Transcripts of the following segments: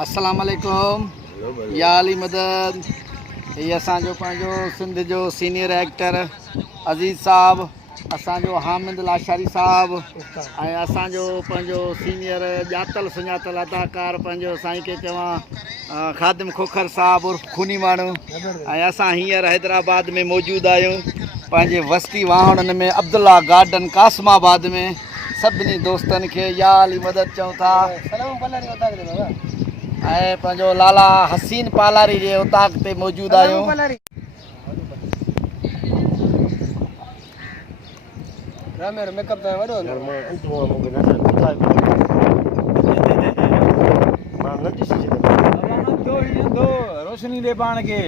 अस्सलाम वालेकुम या अली मदद। ये असांजो पंहिंजो सिंध जो सीनियर एक्टर अज़ीज़ साहब, असांजो हामिद लाशारी साहब ऐं असांजो पंहिंजो सीनियर ॼातल सुञातल अदाकार पंहिंजो साईं खे चवां ख़ादिम खोखर साहब उर्फ़ खूनी माण्हू। ऐं असां हींअर हैदराबाद में मौजूदु आहियूं पंहिंजे वस्ती वाहणनि में अब्दुल्ला गार्डन कासमाबाद में। सभिनी दोस्तनि खे या अली मदद चऊं था ऐं पंहिंजो लाला हसीन पालारी जे उताक ते मौजूदु आहियूं। रोशनी दे पाण खे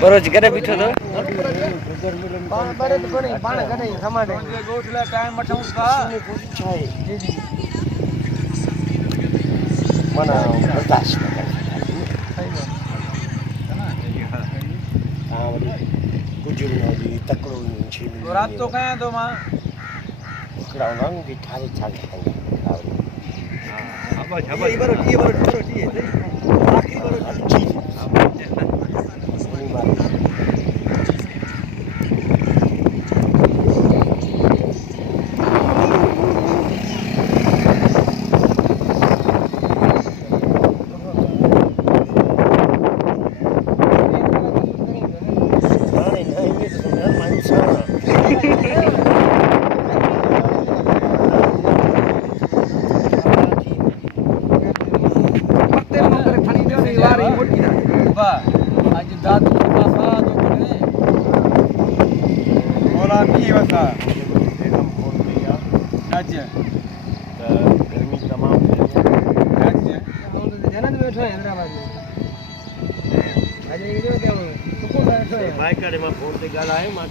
बरोज करे बीठो तो टाइम वठूं था रात तो कयां थो मां आज दादू बोला नहीं बसा गर्मी तमाम जनत बैठो हैदराबाद में आज ये क्या हो सुकून बैठो माइक करे मां फोन ते ॻाल्हायो मां